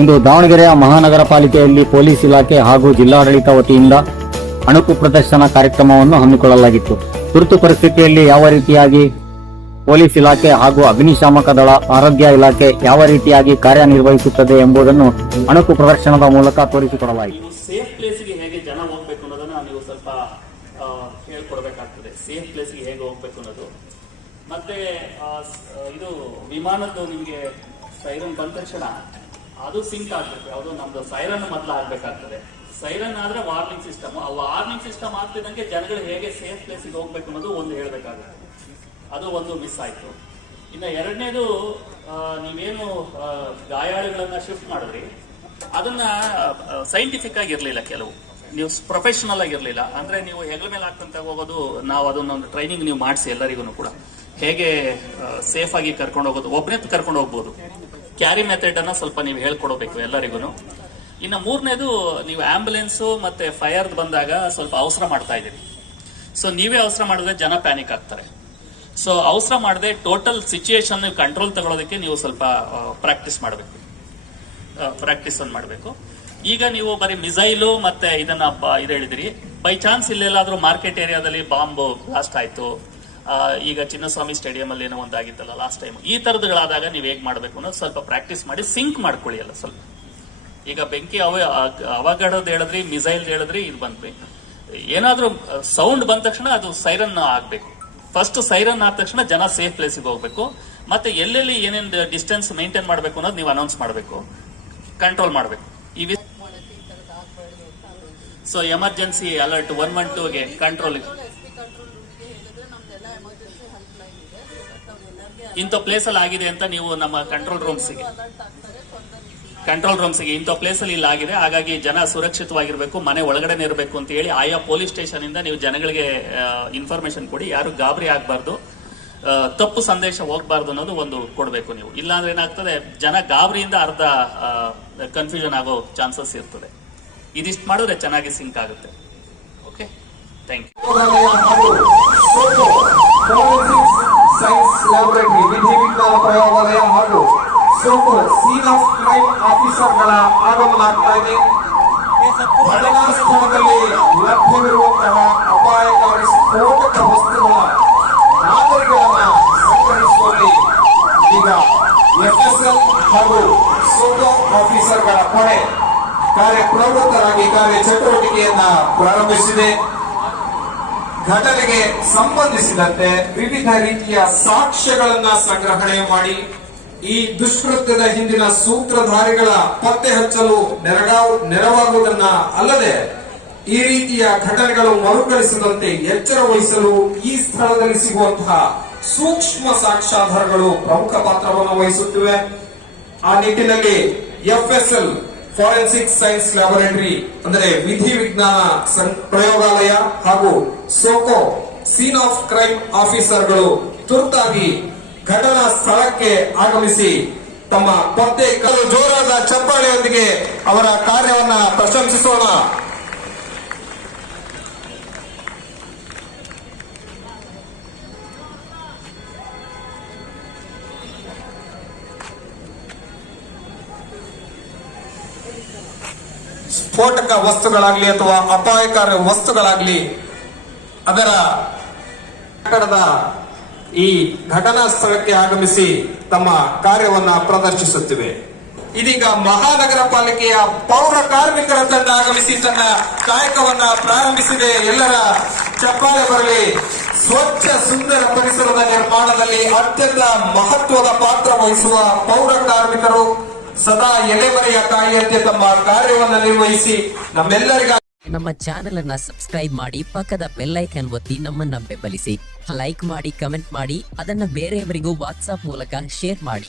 ಇಂದು ದಾವಣಗೆರೆಯ ಮಹಾನಗರ ಪಾಲಿಕೆಯಲ್ಲಿ ಪೊಲೀಸ್ ಇಲಾಖೆ ಹಾಗೂ ಜಿಲ್ಲಾಡಳಿತ ವತಿಯಿಂದ ಅಣುಕು ಪ್ರದರ್ಶನ ಕಾರ್ಯಕ್ರಮವನ್ನು ಹಮ್ಮಿಕೊಳ್ಳಲಾಗಿತ್ತು. ತುರ್ತು ಪರಿಸ್ಥಿತಿಯಲ್ಲಿ ಯಾವ ರೀತಿಯಾಗಿ ಪೊಲೀಸ್ ಇಲಾಖೆ ಹಾಗೂ ಅಗ್ನಿಶಾಮಕ ದಳ, ಆರೋಗ್ಯ ಇಲಾಖೆ ಯಾವ ರೀತಿಯಾಗಿ ಕಾರ್ಯನಿರ್ವಹಿಸುತ್ತದೆ ಎಂಬುದನ್ನು ಅಣುಕು ಪ್ರದರ್ಶನದ ಮೂಲಕ ತೋರಿಸಿಕೊಡಲಾಯಿತು. ಸೇಫ್ ಪ್ಲೇಸ್ಗೆ ಹೇಗೆ ಜನ ಹೋಗ್ಬೇಕು ಅನ್ನೋದನ್ನ ನೀವು ಸ್ವಲ್ಪ ಹೇಳ್ಕೊಡ್ಬೇಕಾಗ್ತದೆ. ಸೇಫ್ ಪ್ಲೇಸ್ಗೆ ಹೇಗೆ ಹೋಗ್ಬೇಕು ಅನ್ನೋದು. ಮತ್ತೆ ಇದು ವಿಮಾನದ್ದು ನಿಮಗೆ ಸೈರನ್ ಬಂದ ತಕ್ಷಣ ಅದು ಸಿಂಕ್ ಆಗ್ಬೇಕು. ಯಾವುದು ನಮ್ದು ಸೈರನ್ ಮೊದಲು ಆಗ್ಬೇಕಾಗ್ತದೆ. ಸೈರನ್ ಆದ್ರೆ ವಾರ್ನಿಂಗ್ ಸಿಸ್ಟಮ್ ಆ ವಾರ್ನಿಂಗ್ ಸಿಸ್ಟಮ್ ಆಗ್ತಿದ್ದಂಗೆ ಜನಗಳು ಹೇಗೆ ಸೇಫ್ ಪ್ಲೇಸಿಗೆ ಹೋಗ್ಬೇಕು ಅನ್ನೋದು ಒಂದು ಹೇಳ್ಬೇಕಾಗುತ್ತೆ. ಅದು ಒಂದು ಮಿಸ್ ಆಯ್ತು. ಇನ್ನು ಎರಡನೇದು ನೀವೇನು ಗಾಯಾಳುಗಳನ್ನ ಶಿಫ್ಟ್ ಮಾಡಿದ್ರಿ. ಅದನ್ನ ಸೈಂಟಿಫಿಕ್ ಆಗಿರ್ಲಿಲ್ಲ ಕೆಲವು. ನೀವು ಪ್ರೊಫೆಷನಲ್ ಆಗಿರ್ಲಿಲ್ಲ ಅಂದ್ರೆ ನೀವು ಹೆಗಲ ಮೇಲೆ ಹಾಕ್ತಂತ ಹೋಗೋದು, ನಾವು ಅದನ್ನೊಂದು ಟ್ರೈನಿಂಗ್ ನೀವು ಮಾಡಿಸಿ ಎಲ್ಲರಿಗೂ ಕೂಡ. ಹೇಗೆ ಸೇಫ್ ಆಗಿ ಕರ್ಕೊಂಡು ಹೋಗೋದು ಒಬ್ಬನೇ ಕರ್ಕೊಂಡು ಹೋಗ್ಬೋದು. ಕ್ಯಾರಿ ಮೆಥಡ್ ಅನ್ನ ಸ್ವಲ್ಪ ನೀವು ಹೇಳ್ಕೊಡ್ಬೇಕು ಎಲ್ಲರಿಗೂ ಇನ್ನು ಮೂರನೇದು, ನೀವು ಆಂಬುಲೆನ್ಸ್ ಮತ್ತೆ ಫೈರ್ ಬಂದಾಗ ಸ್ವಲ್ಪ ಅವಸರ ಮಾಡ್ತಾ ಇದ್ದೀರಿ. ಸೊ ನೀವೇ ಅವಸರ ಮಾಡಿದ್ರೆ ಜನ ಪ್ಯಾನಿಕ್ ಆಗ್ತಾರೆ. ಸೊ ಅವಸರ ಮಾಡದೆ ಟೋಟಲ್ ಸಿಚುಯೇಷನ್ ಕಂಟ್ರೋಲ್ ತಗೊಳ್ಳೋದಕ್ಕೆ ನೀವು ಸ್ವಲ್ಪ ಪ್ರಾಕ್ಟೀಸ್ ಮಾಡಬೇಕು. ಪ್ರಾಕ್ಟೀಸ್ ಅನ್ನು ಮಾಡಬೇಕು. ಈಗ ನೀವು ಬರೀ ಮಿಸೈಲು ಮತ್ತೆ ಇದನ್ನ ಇದು ಹೇಳಿದಿರಿ. ಬೈ ಚಾನ್ಸ್ ಇಲ್ಲೆಲ್ಲಾದ್ರೂ ಮಾರ್ಕೆಟ್ ಏರಿಯಾದಲ್ಲಿ ಬಾಂಬ್ ಬ್ಲಾಸ್ಟ್ ಆಯ್ತು. ಈಗ ಚಿನ್ನಸ್ವಾಮಿ ಸ್ಟೇಡಿಯಂ ಅಲ್ಲಿ ಏನೋ ಒಂದಾಗಿತ್ತಲ್ಲ ಲಾಸ್ಟ್ ಟೈಮ್ ಈ ತರದ್ಗಳಾದಾಗ ನೀವು ಹೇಗೆ ಮಾಡಬೇಕು ಅನ್ನೋದು ಸ್ವಲ್ಪ ಪ್ರಾಕ್ಟೀಸ್ ಮಾಡಿ ಸಿಂಕ್ ಮಾಡ್ಕೊಳ್ಳಿ ಅಲ್ಲ ಸ್ವಲ್ಪ. ಈಗ ಬೆಂಕಿ ಅವ ಅವಘಡದ ಹೇಳಿದ್ರಿ ಮಿಸೈಲ್ ಹೇಳಿದ್ರಿ, ಇದು ಬಂದ್ವಿ. ಏನಾದ್ರೂ ಸೌಂಡ್ ಬಂದ ತಕ್ಷಣ ಅದು ಸೈರನ್ ಆಗ್ಬೇಕು. ಫಸ್ಟ್ ಸೈರನ್ ಆದ ತಕ್ಷಣ ಜನ ಸೇಫ್ ಪ್ಲೇಸಿಗೆ ಹೋಗ್ಬೇಕು. ಮತ್ತೆ ಎಲ್ಲೆಲ್ಲಿ ಏನೇನ್ ಡಿಸ್ಟೆನ್ಸ್ ಮೇಂಟೈನ್ ಮಾಡಬೇಕು ಅನ್ನೋದು ನೀವು ಅನೌನ್ಸ್ ಮಾಡಬೇಕು. ಕಂಟ್ರೋಲ್ ಮಾಡಬೇಕು. ಈ so emergency alert one one ಟೂಗೆ control ಇಂಥ ಪ್ಲೇಸ್ ಅಲ್ಲಿ ಆಗಿದೆ ಅಂತ ನೀವು ನಮ್ಮ ಕಂಟ್ರೋಲ್ ರೂಮ್ಸ್ಗೆ ಕಂಟ್ರೋಲ್ ರೂಮ್ಸ್ಗೆ ಇಂಥ ಪ್ಲೇಸ್ ಅಲ್ಲಿ ಇಲ್ಲ ಆಗಿದೆ. ಹಾಗಾಗಿ ಜನ ಸುರಕ್ಷಿತವಾಗಿರ್ಬೇಕು, ಮನೆ ಒಳಗಡೆ ಇರಬೇಕು ಅಂತ ಹೇಳಿ ಆಯಾ ಪೊಲೀಸ್ ಸ್ಟೇಷನ್ ಇಂದ ನೀವು ಜನಗಳಿಗೆ ಇನ್ಫಾರ್ಮೇಶನ್ ಕೊಡಿ. ಯಾರು ಗಾಬರಿ ಆಗಬಾರ್ದು ತಪ್ಪು ಸಂದೇಶ ಹೋಗ್ಬಾರ್ದು ಅನ್ನೋದು ಒಂದು ಕೊಡಬೇಕು ನೀವು. ಇಲ್ಲಾಂದ್ರೆ ಏನಾಗ್ತದೆ, ಜನ ಗಾಬರಿಯಿಂದ ಅರ್ಧ ಕನ್ಫ್ಯೂಷನ್ ಆಗೋ ಚಾನ್ಸಸ್ ಇರ್ತದೆ. ಇದಿಷ್ಟು ಮಾಡಿದ್ರೆ ಚೆನ್ನಾಗಿ ಸಿಂಕ್ ಆಗುತ್ತೆ. Okay thank you science laboratory ವಿಧಿ ವಿಜ್ಞಾನ ಪ್ರಯೋಗಾಲಯ ಹಾಗೂ ಸೋಪು ಸೀನ್ ಆಫ್ ಕ್ರೈಮ್ ಆಫೀಸರ್ಗಳ ಆಗಮನ ಆಗ್ತಾ ಇದೆ. ಸ್ಥಳದಲ್ಲಿ ಲಭ್ಯವಿರುವಂತಹ ಅಪಾಯಕಾರಿ ಸ್ಫೋಟಕ ವಸ್ತುಗಳ ಮಾದರಿಗಳನ್ನ ಸಂಗ್ರಹಿಸುವಲ್ಲಿ ಈಗ ಎಫ್ಎಸ್ಎಲ್ ಹಾಗೂ ಸೋಟೋ ಆಫೀಸರ್ಗಳ ಪಡೆ ಕಾರ್ಯಪ್ರವೃತ್ತರಾಗಿ ಕಾರ್ಯ ಚಟುವಟಿಕೆಯನ್ನ ಪ್ರಾರಂಭಿಸಿದೆ. ಘಟನೆಗೆ ಸಂಬಂಧಿಸಿದಂತೆ ವಿವಿಧ ರೀತಿಯ ಸಾಕ್ಷ್ಯಗಳನ್ನ ಸಂಗ್ರಹಣೆ ಮಾಡಿ ಈ ದುಷ್ಕೃತ್ಯದ ಹಿಂದಿನ ಸೂತ್ರಧಾರಿಗಳ ಪತ್ತೆ ಹಚ್ಚಲು ನೆರವಾಗುವುದನ್ನ ಅಲ್ಲದೆ ಈ ರೀತಿಯ ಘಟನೆಗಳು ಮರುಕಳಿಸದಂತೆ ಎಚ್ಚರ ವಹಿಸಲು ಈ ಸ್ಥಳದಲ್ಲಿ ಸಿಗುವಂತಹ ಸೂಕ್ಷ್ಮ ಸಾಕ್ಷ್ಯಾಧಾರಗಳು ಪ್ರಮುಖ ಪಾತ್ರವನ್ನು ವಹಿಸುತ್ತಿವೆ. ಆ ನಿಟ್ಟಿನಲ್ಲಿ ಎಫ್ಎಸ್ಎಲ್ ಫಾರೆನ್ಸಿಕ್ ಸೈನ್ಸ್ ಲ್ಯಾಬೊರೇಟರಿ, ಅಂದರೆ ವಿಧಿ ವಿಜ್ಞಾನ ಪ್ರಯೋಗಾಲಯ ಹಾಗೂ ಸೋಕೋ ಸೀನ್ ಆಫ್ ಕ್ರೈಮ್ ಆಫೀಸರ್ಗಳು ತುರ್ತಾಗಿ ಘಟನಾ ಸ್ಥಳಕ್ಕೆ ಆಗಮಿಸಿ ತಮ್ಮ ಪತ್ತೆ ಜೋರಾದ ಚಪ್ಪಾಳೆಯೊಂದಿಗೆ ಅವರ ಕಾರ್ಯವನ್ನ ಪ್ರಶಂಸಿಸೋಣ. ಸ್ಫೋಟಕ ವಸ್ತುಗಳಾಗ್ಲಿ ಅಥವಾ ಅಪಾಯಕಾರಿ ವಸ್ತುಗಳಾಗ್ಲಿ ಅದರ ಕಟ್ಟಡದ ಈ ಘಟನಾ ಸ್ಥಳಕ್ಕೆ ಆಗಮಿಸಿ ತಮ್ಮ ಕಾರ್ಯವನ್ನ ಪ್ರದರ್ಶಿಸುತ್ತಿವೆ. ಇದೀಗ ಮಹಾನಗರ ಪಾಲಿಕೆಯ ಪೌರ ಕಾರ್ಮಿಕರ ತಂಡ ಆಗಮಿಸಿ ತನ್ನ ಕಾಯಕವನ್ನ ಪ್ರಾರಂಭಿಸಿದೆ. ಎಲ್ಲರ ಚಪ್ಪಾಳೆ ಬರಲಿ, ಸ್ವಚ್ಛ ಸುಂದರ ಪರಿಸರದ ನಿರ್ಮಾಣದಲ್ಲಿ ಅತ್ಯಂತ ಮಹತ್ವದ ಪಾತ್ರ ವಹಿಸುವ ಪೌರ ಕಾರ್ಮಿಕರು ಸದಾ ಎಲೆಮರೆಯ ಕಾಯಿಯಂತೆ ತಮ್ಮ ಕಾರ್ಯವನ್ನ ನಿರ್ವಹಿಸಿ ನಮ್ಮೆಲ್ಲರಿಗಾಗಿ ನಮ್ಮ ಚಾನೆಲ್ ಅನ್ನ ಸಬ್ಸ್ಕ್ರೈಬ್ ಮಾಡಿ, ಪಕ್ಕದ ಬೆಲ್ಲೈಕನ್ ಒತ್ತಿ ನಮ್ಮನ್ನ ಬೆಂಬಲಿಸಿ. ಲೈಕ್ ಮಾಡಿ ಕಮೆಂಟ್ ಮಾಡಿ, ಅದನ್ನ ಬೇರೆಯವರಿಗೂ ವಾಟ್ಸ್ಆಪ್ ಮೂಲಕ ಶೇರ್ ಮಾಡಿ.